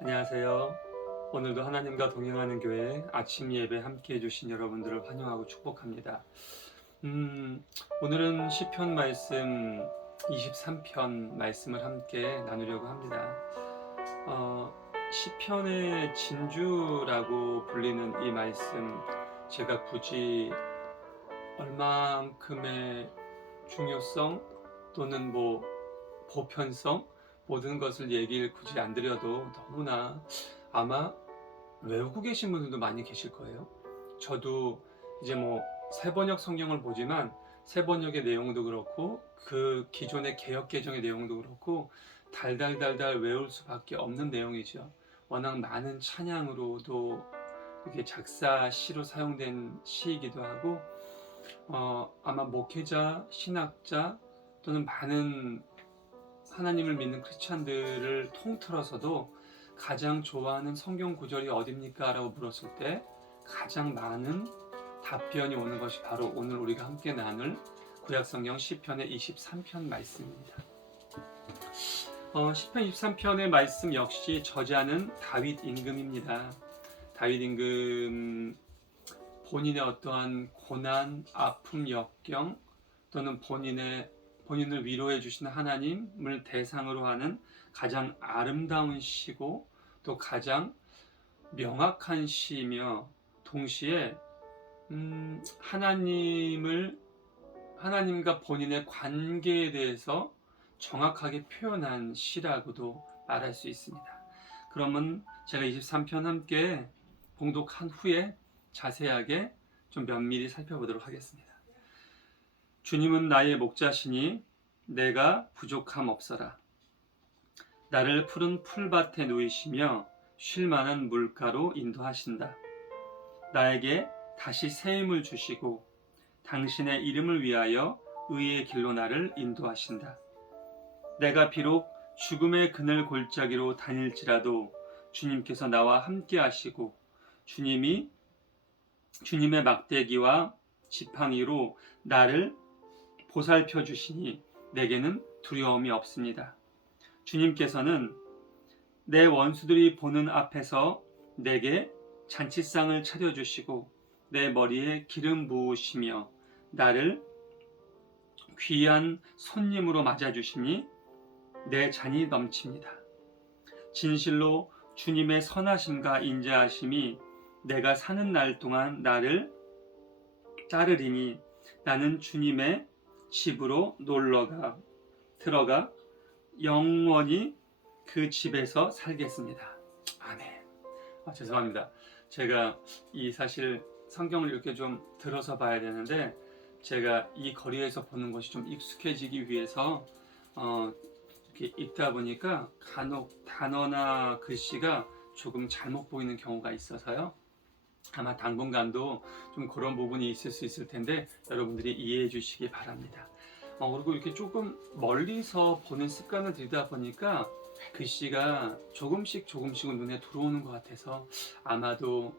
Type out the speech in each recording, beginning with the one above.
안녕하세요. 오늘도 하나님과 동행하는 교회 아침 예배 함께 해주신 여러분들을 환영하고 축복합니다. 오늘은 시편 말씀 23편 말씀을 함께 나누려고 합니다. 시편의 진주라고 불리는 이 말씀, 제가 굳이 얼만큼의 중요성 또는 보편성 모든 것을 얘기를 굳이 안 드려도 너무나 아마 외우고 계신 분들도 많이 계실 거예요. 저도 이제 세번역 성경을 보지만 세번역의 내용도 그렇고 그 기존의 개역 개정의 내용도 그렇고 달달달달 외울 수밖에 없는 내용이죠. 워낙 많은 찬양으로도 이게 작사 시로 사용된 시이기도 하고 아마 목회자, 신학자 또는 많은 하나님을 믿는 크리스찬들을 통틀어서도 가장 좋아하는 성경 구절이 어딥니까? 라고 물었을 때 가장 많은 답변이 오는 것이 바로 오늘 우리가 함께 나눌 구약성경 시편의 23편 말씀입니다. 시편 23편의 말씀 역시 저자는 다윗 임금입니다. 다윗 임금 본인의 어떠한 고난, 아픔, 역경 또는 본인을 위로해 주시는 하나님을 대상으로 하는 가장 아름다운 시고 또 가장 명확한 시이며 동시에 하나님과 본인의 관계에 대해서 정확하게 표현한 시라고도 말할 수 있습니다. 그러면 제가 23편 함께 봉독한 후에 자세하게 좀 면밀히 살펴보도록 하겠습니다. 주님은 나의 목자시니 내가 부족함 없어라. 나를 푸른 풀밭에 누이시며 쉴만한 물가로 인도하신다. 나에게 다시 새 힘을 주시고 당신의 이름을 위하여 의의 길로 나를 인도하신다. 내가 비록 죽음의 그늘 골짜기로 다닐지라도 주님께서 나와 함께 하시고 주님의 막대기와 지팡이로 나를 보살펴 주시니 내게는 두려움이 없습니다. 주님께서는 내 원수들이 보는 앞에서 내게 잔치상을 차려주시고 내 머리에 기름 부으시며 나를 귀한 손님으로 맞아주시니 내 잔이 넘칩니다. 진실로 주님의 선하심과 인자하심이 내가 사는 날 동안 나를 따르리니 나는 주님의 집으로 들어가 영원히 그 집에서 살겠습니다. 아멘. 죄송합니다. 제가 사실 성경을 이렇게 좀 들어서 봐야 되는데 제가 이 거리에서 보는 것이 좀 익숙해지기 위해서 이렇게 읽다 보니까 간혹 단어나 글씨가 조금 잘못 보이는 경우가 있어서요. 아마 당분간도 좀 그런 부분이 있을 수 있을 텐데 여러분들이 이해해 주시기 바랍니다. 그리고 이렇게 조금 멀리서 보는 습관을 들이다 보니까 글씨가 조금씩은 눈에 들어오는 것 같아서 아마도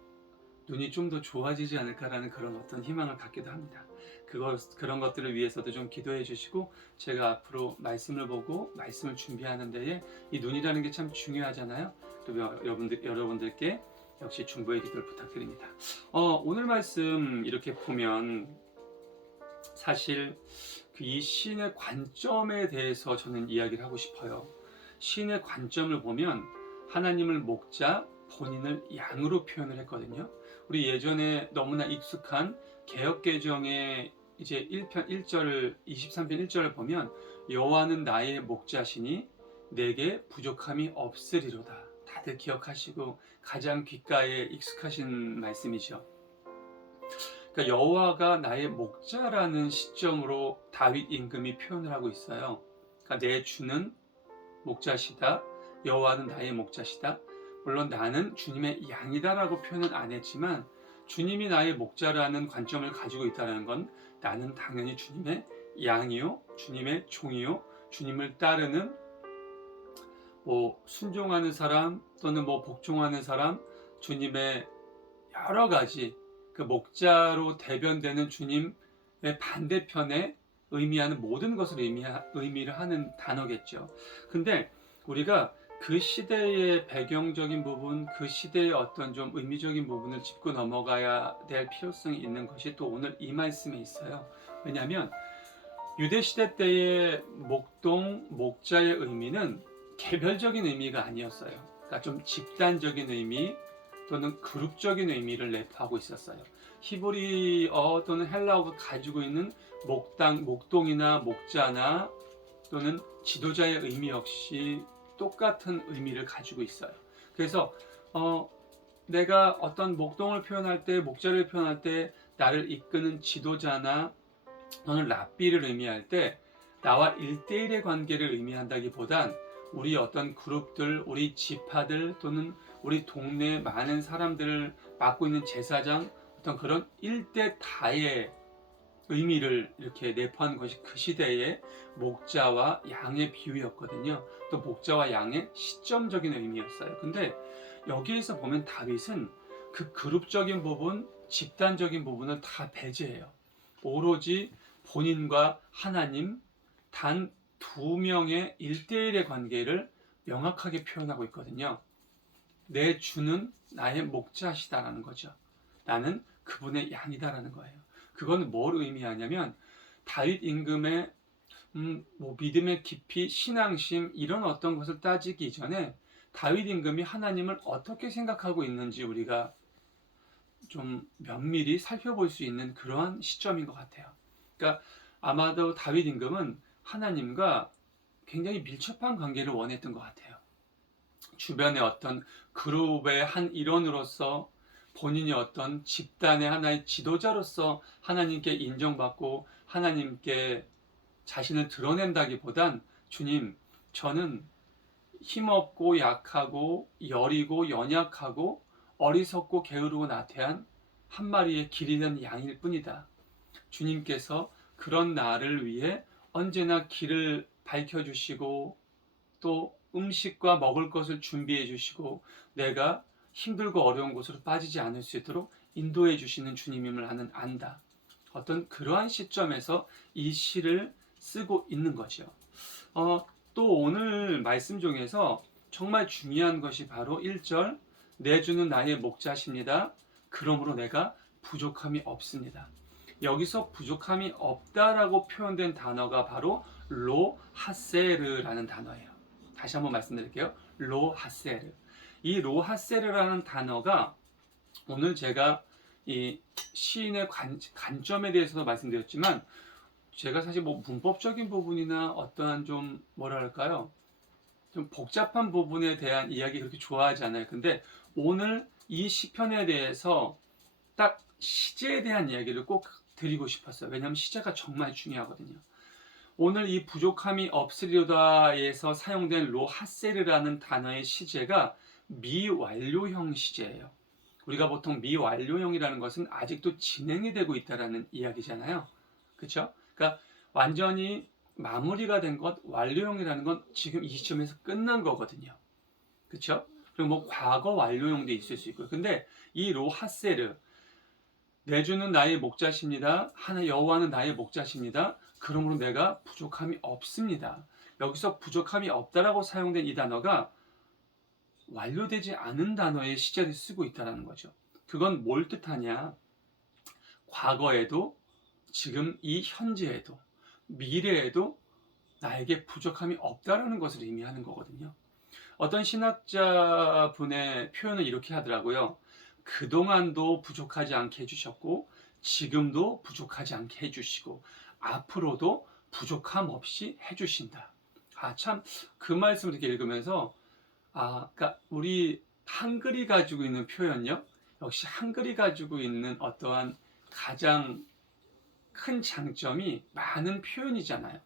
눈이 좀 더 좋아지지 않을까라는 그런 어떤 희망을 갖기도 합니다. 그런 것들을 위해서도 좀 기도해 주시고 제가 앞으로 말씀을 보고 말씀을 준비하는 데에 이 눈이라는 게 참 중요하잖아요. 그리고 여러분들께 역시 중보의 기도를 부탁드립니다. 오늘 말씀 이렇게 보면 사실 이 시인의 관점에 대해서 저는 이야기를 하고 싶어요. 시인의 관점을 보면 하나님을 목자, 본인을 양으로 표현을 했거든요. 우리 예전에 너무나 익숙한 개역개정의 이제 23편 1절을 보면 여호와는 나의 목자시니 내게 부족함이 없으리로다. 다들 기억하시고 가장 귓가에 익숙하신 말씀이죠. 그러니까 여호와가 나의 목자라는 시점으로 다윗 임금이 표현을 하고 있어요. 그러니까 내 주는 목자시다. 여호와는 나의 목자시다. 물론 나는 주님의 양이다라고 표현은 안 했지만 주님이 나의 목자라는 관점을 가지고 있다는 건 나는 당연히 주님의 양이요, 주님의 종이요, 주님을 따르는 순종하는 사람 또는 복종하는 사람, 주님의 여러 가지 그 목자로 대변되는 주님의 반대편에 의미하는 모든 것을 의미를 하는 단어겠죠. 근데 우리가 그 시대의 배경적인 부분, 그 시대의 어떤 좀 의미적인 부분을 짚고 넘어가야 될 필요성이 있는 것이 또 오늘 이 말씀에 있어요. 왜냐하면 유대 시대 때의 목동, 목자의 의미는 개별적인 의미가 아니었어요. 그러니까 좀 집단적인 의미 또는 그룹적인 의미를 내포하고 있었어요. 히브리어 또는 헬라어가 가지고 있는 목당, 목동이나 목자나 또는 지도자의 의미 역시 똑같은 의미를 가지고 있어요. 그래서 내가 어떤 목동을 표현할 때, 목자를 표현할 때 나를 이끄는 지도자나 또는 랍비를 의미할 때 나와 1대1의 관계를 의미한다기보단 우리 어떤 그룹들, 우리 지파들 또는 우리 동네 많은 사람들을 맡고 있는 제사장, 어떤 그런 1대 다의 의미를 이렇게 내포한 것이 그 시대의 목자와 양의 비유였거든요. 또 목자와 양의 시점적인 의미였어요. 근데 여기에서 보면 다윗은 그 그룹적인 부분, 집단적인 부분을 다 배제해요. 오로지 본인과 하나님 단 두 명의 1대1의 관계를 명확하게 표현하고 있거든요. 내 주는 나의 목자시다라는 거죠. 나는 그분의 양이다라는 거예요. 그건 뭘 의미하냐면 다윗 임금의 믿음의 깊이, 신앙심 이런 어떤 것을 따지기 전에 다윗 임금이 하나님을 어떻게 생각하고 있는지 우리가 좀 면밀히 살펴볼 수 있는 그러한 시점인 것 같아요. 그러니까 아마도 다윗 임금은 하나님과 굉장히 밀접한 관계를 원했던 것 같아요. 주변의 어떤 그룹의 한 일원으로서 본인이 어떤 집단의 하나의 지도자로서 하나님께 인정받고 하나님께 자신을 드러낸다기보단 주님, 저는 힘없고 약하고 여리고 연약하고 어리석고 게으르고 나태한 한 마리의 길 잃은 양일 뿐이다. 주님께서 그런 나를 위해 언제나 길을 밝혀주시고 또 음식과 먹을 것을 준비해 주시고 내가 힘들고 어려운 곳으로 빠지지 않을 수 있도록 인도해 주시는 주님임을 나는 안다. 어떤 그러한 시점에서 이 시를 쓰고 있는 거죠. 또 오늘 말씀 중에서 정말 중요한 것이 바로 1절 내 주는 나의 목자십니다. 그러므로 내가 부족함이 없습니다. 여기서 부족함이 없다라고 표현된 단어가 바로 로하세르라는 단어예요. 다시 한번 말씀드릴게요. 로하세르. 이 로하세르라는 단어가 오늘 제가 이 시인의 관점에 대해서도 말씀드렸지만 제가 사실 뭐 문법적인 부분이나 어떠한 좀 뭐랄까요? 좀 복잡한 부분에 대한 이야기 그렇게 좋아하지 않아요. 근데 오늘 이 시편에 대해서 딱 시제에 대한 이야기를 꼭 드리고 싶었어요. 왜냐하면 시제가 정말 중요하거든요. 오늘 이 부족함이 없으리로다에서 사용된 로하세르라는 단어의 시제가 미완료형 시제예요. 우리가 보통 미완료형이라는 것은 아직도 진행이 되고 있다라는 이야기잖아요. 그렇죠? 그러니까 완전히 마무리가 된 것, 완료형이라는 건 지금 이 시점에서 끝난 거거든요. 그렇죠? 그리고 뭐 과거 완료형도 있을 수 있고요. 근데 이 로하세르 내 주는 나의 목자십니다. 하나 여호와는 나의 목자십니다. 그러므로 내가 부족함이 없습니다. 여기서 부족함이 없다라고 사용된 이 단어가 완료되지 않은 단어의 시제를 쓰고 있다는 거죠. 그건 뭘 뜻하냐? 과거에도 지금 이 현재에도 미래에도 나에게 부족함이 없다라는 것을 의미하는 거거든요. 어떤 신학자분의 표현을 이렇게 하더라고요. 그동안도 부족하지 않게 해주셨고 지금도 부족하지 않게 해주시고 앞으로도 부족함 없이 해주신다. 참 그 말씀을 이렇게 읽으면서 그러니까 우리 한글이 가지고 있는 표현력 역시 한글이 가지고 있는 어떠한 가장 큰 장점이 많은 표현이잖아요.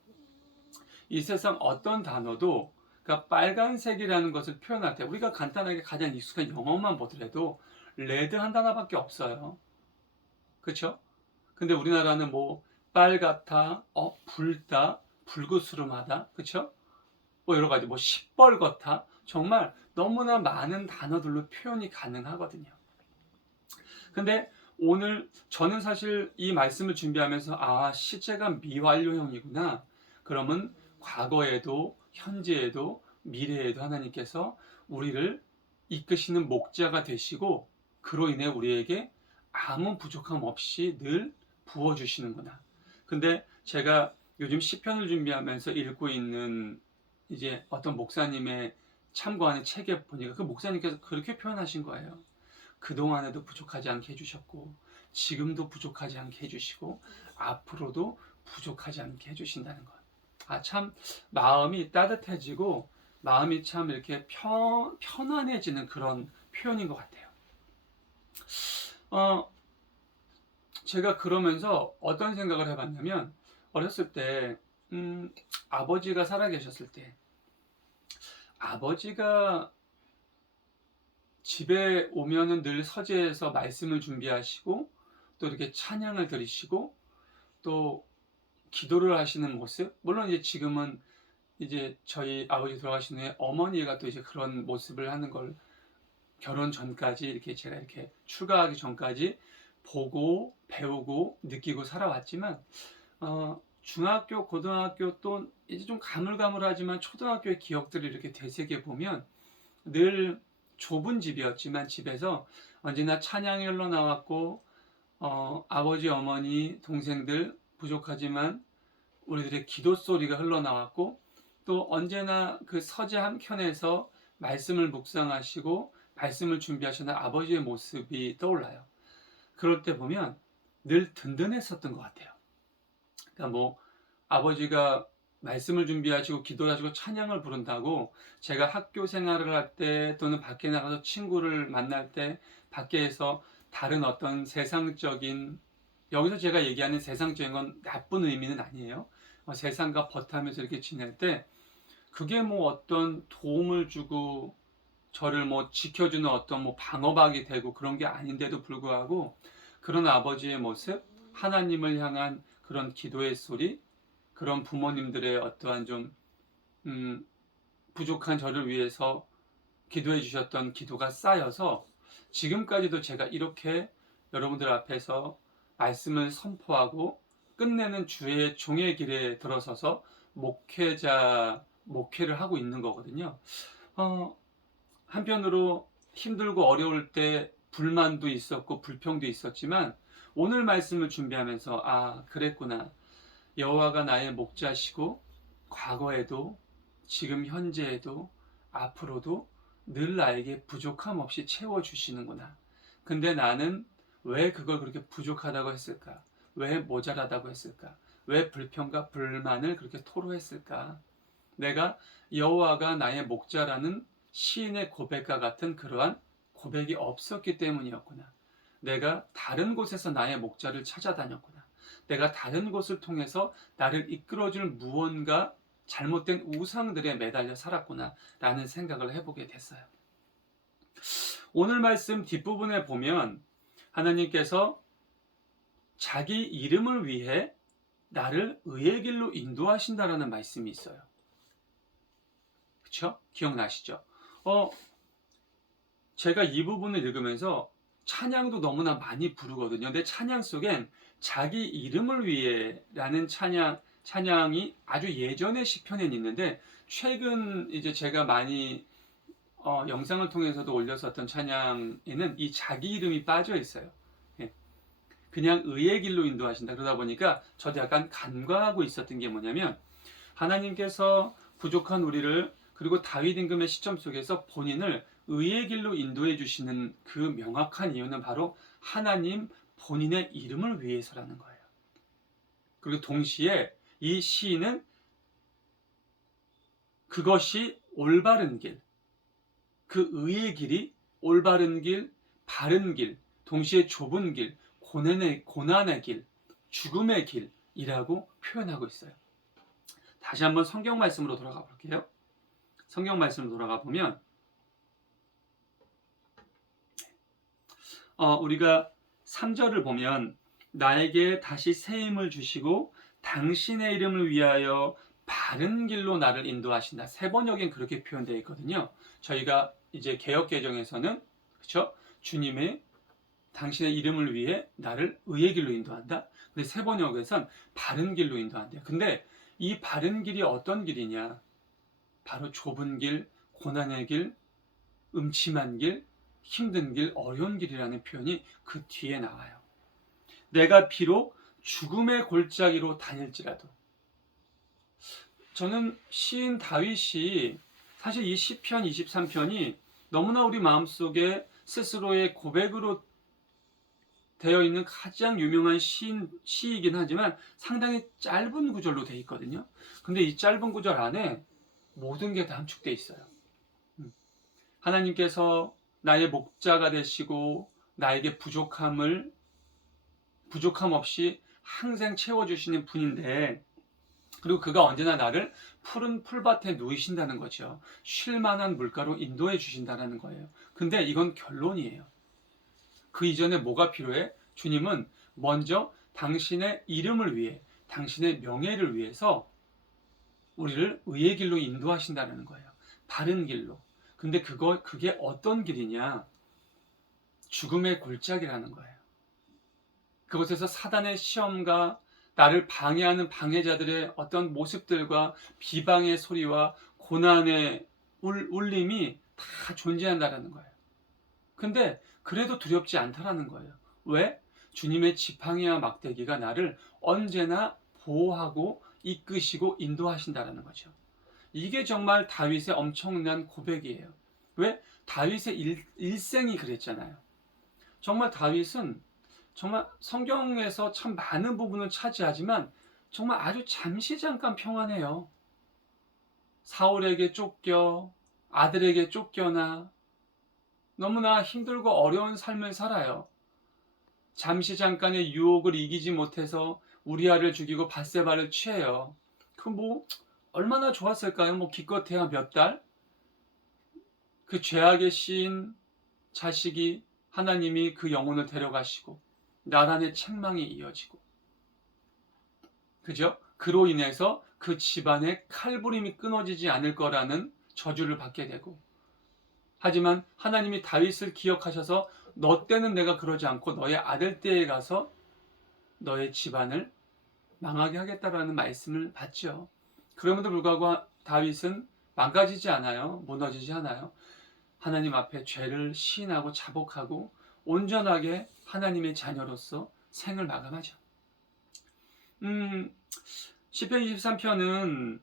이 세상 어떤 단어도 그러니까 빨간색이라는 것을 표현할 때 우리가 간단하게 가장 익숙한 영어만 보더라도 레드 한 단어밖에 없어요. 그렇죠? 근데 우리나라는 뭐 빨갛다, 붉다, 불그스름하다, 그렇죠? 뭐 여러 가지 뭐 시뻘겋다 정말 너무나 많은 단어들로 표현이 가능하거든요. 근데 오늘 저는 사실 이 말씀을 준비하면서 시제가 미완료형이구나. 그러면 과거에도 현재에도 미래에도 하나님께서 우리를 이끄시는 목자가 되시고 그로 인해 우리에게 아무 부족함 없이 늘 부어주시는구나. 근데 제가 요즘 시편을 준비하면서 읽고 있는 이제 어떤 목사님의 참고하는 책에 보니까 그 목사님께서 그렇게 표현하신 거예요. 그동안에도 부족하지 않게 해주셨고 지금도 부족하지 않게 해주시고 앞으로도 부족하지 않게 해주신다는 것. 참 마음이 따뜻해지고 마음이 참 이렇게 편안해지는 그런 표현인 것 같아요. 제가 그러면서 어떤 생각을 해봤냐면 어렸을 때 아버지가 살아계셨을 때 아버지가 집에 오면은 늘 서재에서 말씀을 준비하시고 또 이렇게 찬양을 드리시고 또 기도를 하시는 모습, 물론 이제 지금은 이제 저희 아버지 돌아가신 후에 어머니가 또 이제 그런 모습을 하는 걸 결혼 전까지 이렇게 제가 이렇게 출가하기 전까지 보고 배우고 느끼고 살아왔지만 중학교, 고등학교 또 이제 좀 가물가물하지만 초등학교의 기억들을 이렇게 되새겨 보면 늘 좁은 집이었지만 집에서 언제나 찬양이 흘러나왔고 아버지, 어머니, 동생들 부족하지만 우리들의 기도 소리가 흘러나왔고 또 언제나 그 서재 한켠에서 말씀을 묵상하시고 말씀을 준비하시는 아버지의 모습이 떠올라요. 그럴 때 보면 늘 든든했었던 것 같아요. 그러니까 뭐 아버지가 말씀을 준비하시고 기도하시고 찬양을 부른다고 제가 학교 생활을 할 때 또는 밖에 나가서 친구를 만날 때 밖에서 다른 어떤 세상적인, 여기서 제가 얘기하는 세상적인 건 나쁜 의미는 아니에요. 세상과 벗하면서 이렇게 지낼 때 그게 뭐 어떤 도움을 주고 저를 뭐 지켜주는 어떤 뭐 방어막이 되고 그런 게 아닌데도 불구하고 그런 아버지의 모습, 하나님을 향한 그런 기도의 소리, 그런 부모님들의 어떠한 좀 부족한 저를 위해서 기도해 주셨던 기도가 쌓여서 지금까지도 제가 이렇게 여러분들 앞에서 말씀을 선포하고 끝내는 주의 종의 길에 들어서서 목회를 하고 있는 거거든요. 한편으로 힘들고 어려울 때 불만도 있었고 불평도 있었지만 오늘 말씀을 준비하면서 그랬구나. 여호와가 나의 목자시고 과거에도 지금 현재에도 앞으로도 늘 나에게 부족함 없이 채워주시는구나. 근데 나는 왜 그걸 그렇게 부족하다고 했을까? 왜 모자라다고 했을까? 왜 불평과 불만을 그렇게 토로했을까? 내가 여호와가 나의 목자라는 시인의 고백과 같은 그러한 고백이 없었기 때문이었구나. 내가 다른 곳에서 나의 목자를 찾아다녔구나. 내가 다른 곳을 통해서 나를 이끌어줄 무언가 잘못된 우상들에 매달려 살았구나 라는 생각을 해보게 됐어요. 오늘 말씀 뒷부분에 보면 하나님께서 자기 이름을 위해 나를 의의 길로 인도하신다라는 말씀이 있어요. 그쵸? 기억나시죠? 제가 이 부분을 읽으면서 찬양도 너무나 많이 부르거든요. 근데 찬양 속엔 자기 이름을 위해라는 찬양이 아주 예전의 시편에 있는데 최근 이제 제가 많이 영상을 통해서도 올렸었던 찬양에는 이 자기 이름이 빠져 있어요. 예. 그냥 의의 길로 인도하신다. 그러다 보니까 저도 약간 간과하고 있었던 게 뭐냐면 하나님께서 부족한 우리를 그리고 다윗 임금의 시점 속에서 본인을 의의 길로 인도해 주시는 그 명확한 이유는 바로 하나님 본인의 이름을 위해서라는 거예요. 그리고 동시에 이 시인은 그것이 올바른 길, 그 의의 길이 올바른 길, 바른 길, 동시에 좁은 길, 고난의 길, 죽음의 길이라고 표현하고 있어요. 다시 한번 성경 말씀으로 돌아가 볼게요. 성경 말씀으로 돌아가 보면 우리가 3절을 보면 나에게 다시 새 힘을 주시고 당신의 이름을 위하여 바른 길로 나를 인도하신다. 세 번역엔 그렇게 표현되어 있거든요. 저희가 이제 개역개정에서는 그렇죠? 주님의 당신의 이름을 위해 나를 의의 길로 인도한다. 근데 세 번역에선 바른 길로 인도한대요. 근데 이 바른 길이 어떤 길이냐? 바로 좁은 길, 고난의 길, 음침한 길, 힘든 길, 어려운 길이라는 표현이 그 뒤에 나와요. 내가 비록 죽음의 골짜기로 다닐지라도. 저는 시인 다윗이 사실 이 시편 23편이 너무나 우리 마음속에 스스로의 고백으로 되어 있는 가장 유명한 시이긴 하지만 상당히 짧은 구절로 되어 있거든요. 근데 이 짧은 구절 안에 모든 게 다 함축되어 있어요. 하나님께서 나의 목자가 되시고 나에게 부족함 없이 항상 채워주시는 분인데, 그리고 그가 언제나 나를 푸른 풀밭에 누이신다는 거죠. 쉴 만한 물가로 인도해 주신다는 거예요. 근데 이건 결론이에요. 그 이전에 뭐가 필요해? 주님은 먼저 당신의 이름을 위해, 당신의 명예를 위해서 우리를 의의 길로 인도하신다는 거예요. 바른 길로. 근데 그게 어떤 길이냐? 죽음의 골짜기라는 거예요. 그곳에서 사단의 시험과 나를 방해하는 방해자들의 어떤 모습들과 비방의 소리와 고난의 울림이 다 존재한다는 거예요. 근데 그래도 두렵지 않다라는 거예요. 왜? 주님의 지팡이와 막대기가 나를 언제나 보호하고 이끄시고 인도하신다는 거죠. 이게 정말 다윗의 엄청난 고백이에요. 왜? 다윗의 일생이 그랬잖아요. 정말 다윗은 정말 성경에서 참 많은 부분을 차지하지만 정말 아주 잠시 잠깐 평안해요. 사울에게 쫓겨, 아들에게 쫓겨나 너무나 힘들고 어려운 삶을 살아요. 잠시 잠깐의 유혹을 이기지 못해서 우리아를 죽이고 밧세바를 취해요. 얼마나 좋았을까요? 기껏해야 몇 달? 그 죄악의 씌인 자식이 하나님이 그 영혼을 데려가시고 나란의 책망이 이어지고, 그죠? 그로 인해서 그 집안의 칼부림이 끊어지지 않을 거라는 저주를 받게 되고, 하지만 하나님이 다윗을 기억하셔서 너 때는 내가 그러지 않고 너의 아들 때에 가서 너의 집안을 망하게 하겠다라는 말씀을 받죠. 그럼에도 불구하고 다윗은 망가지지 않아요. 무너지지 않아요. 하나님 앞에 죄를 시인하고 자복하고 온전하게 하나님의 자녀로서 생을 마감하죠. 시편 23편은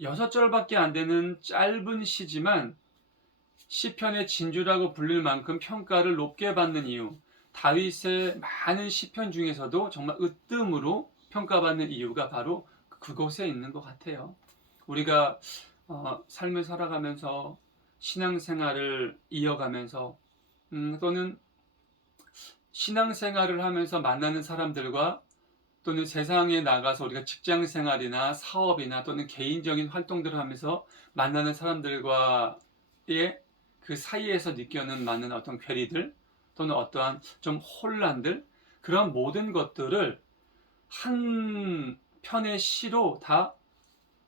6절밖에 안 되는 짧은 시지만 시편의 진주라고 불릴 만큼 평가를 높게 받는 이유, 다윗의 많은 시편 중에서도 정말 으뜸으로 평가받는 이유가 바로 그곳에 있는 것 같아요. 우리가 삶을 살아가면서 신앙생활을 이어가면서 또는 신앙생활을 하면서 만나는 사람들과 또는 세상에 나가서 우리가 직장생활이나 사업이나 또는 개인적인 활동들을 하면서 만나는 사람들과의 그 사이에서 느껴는 많은 어떤 괴리들 또는 어떠한 좀 혼란들, 그런 모든 것들을 한 편의 시로 다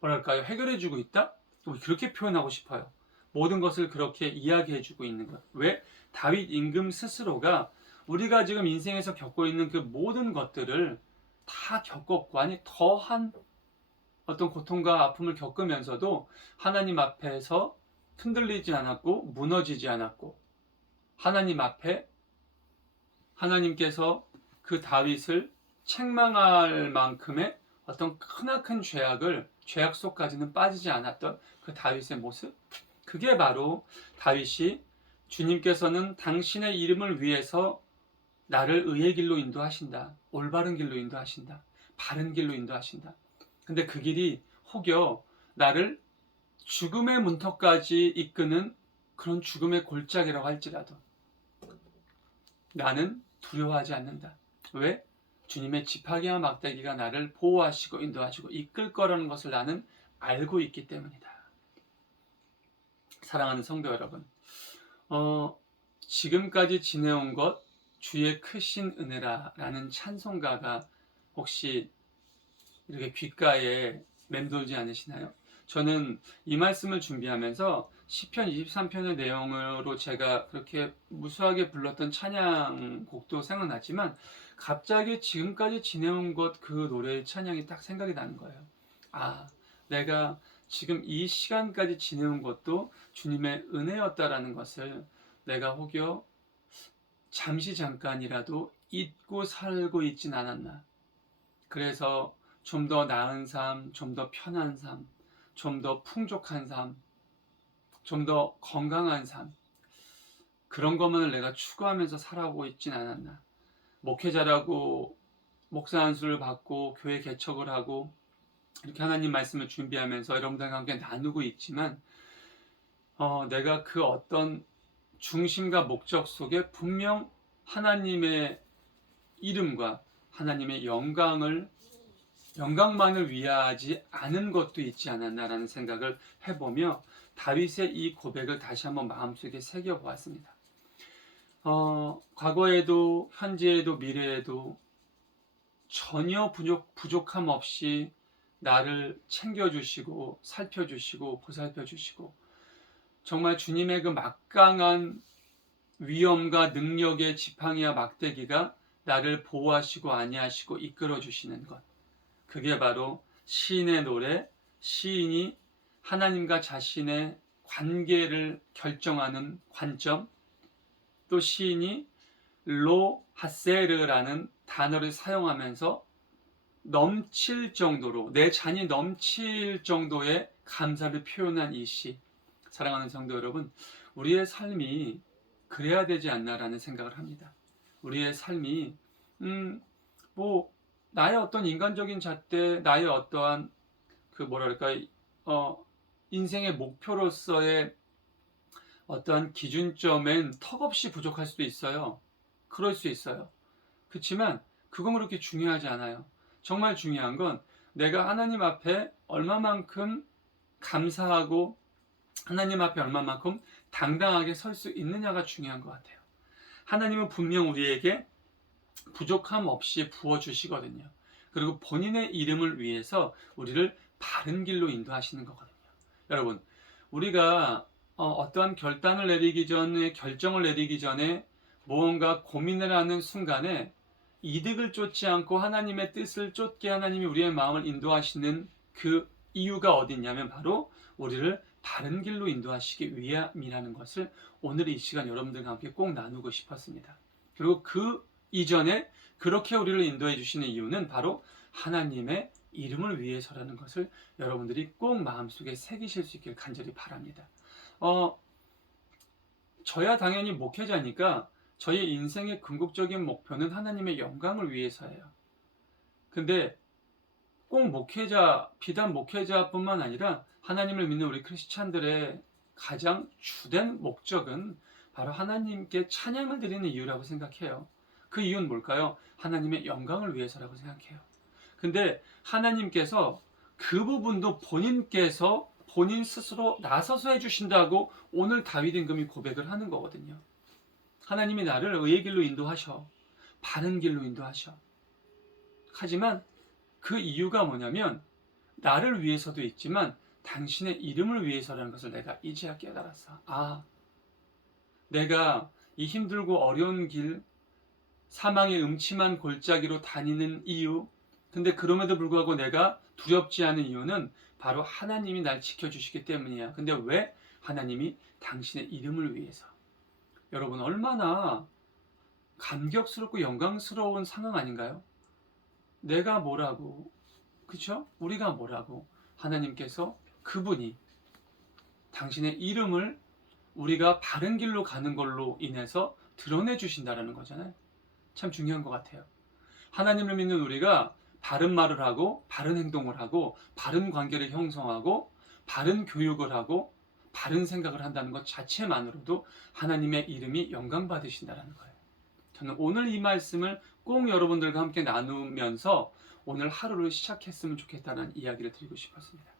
해결해주고 있다? 그렇게 표현하고 싶어요. 모든 것을 그렇게 이야기해주고 있는 것. 왜? 다윗 임금 스스로가 우리가 지금 인생에서 겪고 있는 그 모든 것들을 다 겪었고, 아니 더한 어떤 고통과 아픔을 겪으면서도 하나님 앞에서 흔들리지 않았고 무너지지 않았고, 하나님 앞에 하나님께서 그 다윗을 책망할 만큼의 어떤 크나큰 죄악 속까지는 빠지지 않았던 그 다윗의 모습, 그게 바로 다윗이 주님께서는 당신의 이름을 위해서 나를 의의 길로 인도하신다, 올바른 길로 인도하신다, 바른 길로 인도하신다. 근데 그 길이 혹여 나를 죽음의 문턱까지 이끄는 그런 죽음의 골짜기라고 할지라도 나는 두려워하지 않는다. 왜? 주님의 지팡이와 막대기가 나를 보호하시고 인도하시고 이끌 거라는 것을 나는 알고 있기 때문이다. 사랑하는 성도 여러분, 지금까지 지내온 것 주의 크신 은혜라 라는 찬송가가 혹시 이렇게 귓가에 맴돌지 않으시나요? 저는 이 말씀을 준비하면서 시편 23편의 내용으로 제가 그렇게 무수하게 불렀던 찬양곡도 생각났지만 갑자기 지금까지 지내온 것 그 노래의 찬양이 딱 생각이 나는 거예요. 내가 지금 이 시간까지 지내온 것도 주님의 은혜였다라는 것을 내가 혹여 잠시 잠깐이라도 잊고 살고 있진 않았나. 그래서 좀 더 나은 삶, 좀 더 편한 삶, 좀 더 풍족한 삶, 좀 더 건강한 삶, 그런 것만을 내가 추구하면서 살아오고 있진 않았나. 목회자라고 목사 안수를 받고 교회 개척을 하고 이렇게 하나님 말씀을 준비하면서 여러분들과 함께 나누고 있지만 내가 그 어떤 중심과 목적 속에 분명 하나님의 이름과 하나님의 영광만을 위하지 않은 것도 있지 않았나라는 생각을 해보며 다윗의 이 고백을 다시 한번 마음속에 새겨보았습니다. 과거에도 현재에도 미래에도 전혀 부족함 없이 나를 챙겨주시고 살펴주시고 보살펴주시고 정말 주님의 그 막강한 위엄과 능력의 지팡이와 막대기가 나를 보호하시고 안위하시고 이끌어주시는 것, 그게 바로 시인의 노래, 시인이 하나님과 자신의 관계를 결정하는 관점, 또 시인이 로 하세르라는 단어를 사용하면서 넘칠 정도로, 내 잔이 넘칠 정도의 감사를 표현한 이 시. 사랑하는 성도 여러분, 우리의 삶이 그래야 되지 않나라는 생각을 합니다. 우리의 삶이 나의 어떤 인간적인 잣대, 나의 어떠한 인생의 목표로서의 어떠한 기준점엔 턱없이 부족할 수도 있어요. 그럴 수 있어요. 그렇지만 그건 그렇게 중요하지 않아요. 정말 중요한 건 내가 하나님 앞에 얼마만큼 감사하고 하나님 앞에 얼마만큼 당당하게 설 수 있느냐가 중요한 것 같아요. 하나님은 분명 우리에게 부족함 없이 부어주시거든요. 그리고 본인의 이름을 위해서 우리를 바른 길로 인도하시는 거거든요. 여러분, 우리가 어떠한 결정을 내리기 전에 무언가 고민을 하는 순간에 이득을 쫓지 않고 하나님의 뜻을 쫓게 하나님이 우리의 마음을 인도하시는 그 이유가 어디냐면 바로 우리를 바른 길로 인도하시기 위함이라는 것을 오늘 이 시간 여러분들과 함께 꼭 나누고 싶었습니다. 그리고 그 이전에 그렇게 우리를 인도해 주시는 이유는 바로 하나님의 이름을 위해서라는 것을 여러분들이 꼭 마음속에 새기실 수 있기를 간절히 바랍니다. 저야 당연히 목회자니까 저의 인생의 궁극적인 목표는 하나님의 영광을 위해서예요. 근데 꼭 비단 목회자뿐만 아니라 하나님을 믿는 우리 크리스찬들의 가장 주된 목적은 바로 하나님께 찬양을 드리는 이유라고 생각해요. 그 이유는 뭘까요? 하나님의 영광을 위해서라고 생각해요. 근데 하나님께서 그 부분도 본인께서 본인 스스로 나서서 해주신다고 오늘 다윗 임금이 고백을 하는 거거든요. 하나님이 나를 의의 길로 인도하셔. 바른 길로 인도하셔. 하지만 그 이유가 뭐냐면 나를 위해서도 있지만 당신의 이름을 위해서라는 것을 내가 이제야 깨달았어. 내가 이 힘들고 어려운 길, 사망의 음침한 골짜기로 다니는 이유, 근데 그럼에도 불구하고 내가 두렵지 않은 이유는 바로 하나님이 날 지켜주시기 때문이야. 근데 왜? 하나님이 당신의 이름을 위해서. 여러분, 얼마나 감격스럽고 영광스러운 상황 아닌가요? 내가 뭐라고, 그쵸? 우리가 뭐라고, 하나님께서 그분이 당신의 이름을 우리가 바른 길로 가는 걸로 인해서 드러내 주신다는 거잖아요. 참 중요한 것 같아요. 하나님을 믿는 우리가 바른 말을 하고 바른 행동을 하고 바른 관계를 형성하고 바른 교육을 하고 바른 생각을 한다는 것 자체만으로도 하나님의 이름이 영광 받으신다는 거예요. 저는 오늘 이 말씀을 꼭 여러분들과 함께 나누면서 오늘 하루를 시작했으면 좋겠다는 이야기를 드리고 싶었습니다.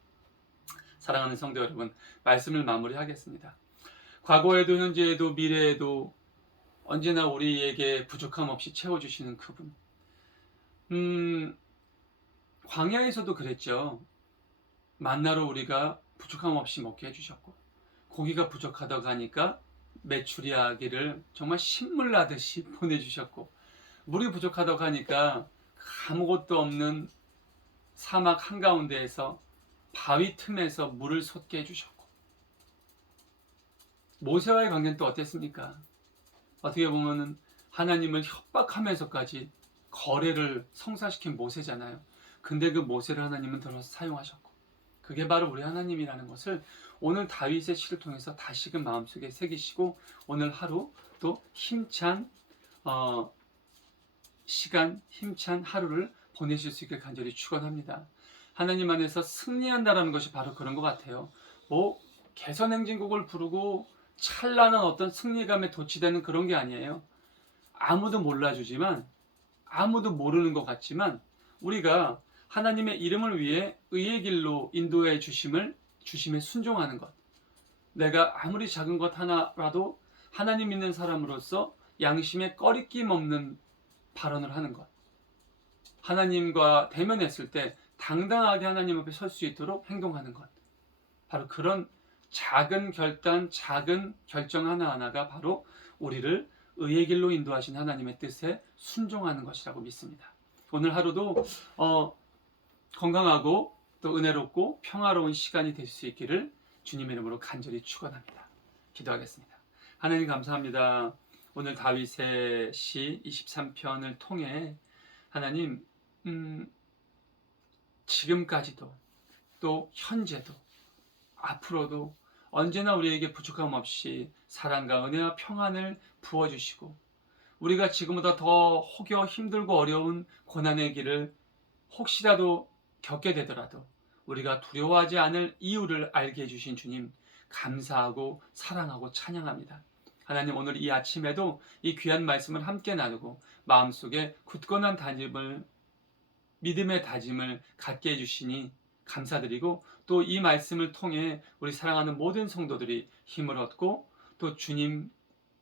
사랑하는 성도 여러분, 말씀을 마무리하겠습니다. 과거에도 현재에도 미래에도 언제나 우리에게 부족함 없이 채워주시는 그분. 광야에서도 그랬죠. 만나로 우리가 부족함 없이 먹게 해주셨고, 고기가 부족하다고 하니까 메추리아기를 정말 신물 나듯이 보내주셨고, 물이 부족하다고 하니까 아무것도 없는 사막 한가운데에서 바위 틈에서 물을 솟게 해주셨고, 모세와의 관계는 또 어땠습니까? 어떻게 보면은 하나님을 협박하면서까지 거래를 성사시킨 모세잖아요. 근데 그 모세를 하나님은 들어서 사용하셨고, 그게 바로 우리 하나님이라는 것을 오늘 다윗의 시를 통해서 다시금 마음속에 새기시고, 오늘 하루 또 힘찬 시간, 힘찬 하루를 보내실 수 있길 간절히 축원합니다. 하나님 안에서 승리한다라는 것이 바로 그런 것 같아요. 뭐 개선행진곡을 부르고 찬란한 어떤 승리감에 도취되는 그런 게 아니에요. 아무도 몰라주지만, 아무도 모르는 것 같지만, 우리가 하나님의 이름을 위해 의의 길로 인도해 주심에 순종하는 것, 내가 아무리 작은 것 하나라도 하나님 믿는 사람으로서 양심에 꺼리낌 없는 발언을 하는 것, 하나님과 대면했을 때 당당하게 하나님 앞에 설 수 있도록 행동하는 것, 바로 그런 작은 결단, 작은 결정 하나하나가 바로 우리를 의의 길로 인도하신 하나님의 뜻에 순종하는 것이라고 믿습니다. 오늘 하루도 건강하고 또 은혜롭고 평화로운 시간이 될 수 있기를 주님의 이름으로 간절히 축원합니다. 기도하겠습니다. 하나님 감사합니다. 오늘 다윗의 시 23편을 통해 하나님 지금까지도 또 현재도 앞으로도 언제나 우리에게 부족함 없이 사랑과 은혜와 평안을 부어주시고, 우리가 지금보다 더 혹여 힘들고 어려운 고난의 길을 혹시라도 겪게 되더라도 우리가 두려워하지 않을 이유를 알게 해주신 주님, 감사하고 사랑하고 찬양합니다. 하나님, 오늘 이 아침에도 이 귀한 말씀을 함께 나누고 마음속에 굳건한 다짐을, 믿음의 다짐을 갖게 해주시니 감사드리고, 또 이 말씀을 통해 우리 사랑하는 모든 성도들이 힘을 얻고 또 주님의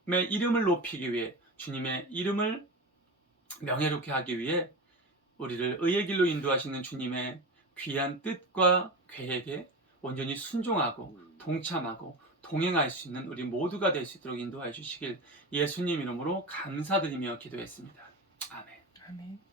이름을 높이기 위해, 주님의 이름을 명예롭게 하기 위해 우리를 의의 길로 인도하시는 주님의 귀한 뜻과 계획에 온전히 순종하고 동참하고 동행할 수 있는 우리 모두가 될 수 있도록 인도해 주시길 예수님 이름으로 감사드리며 기도했습니다. 아멘. 아멘.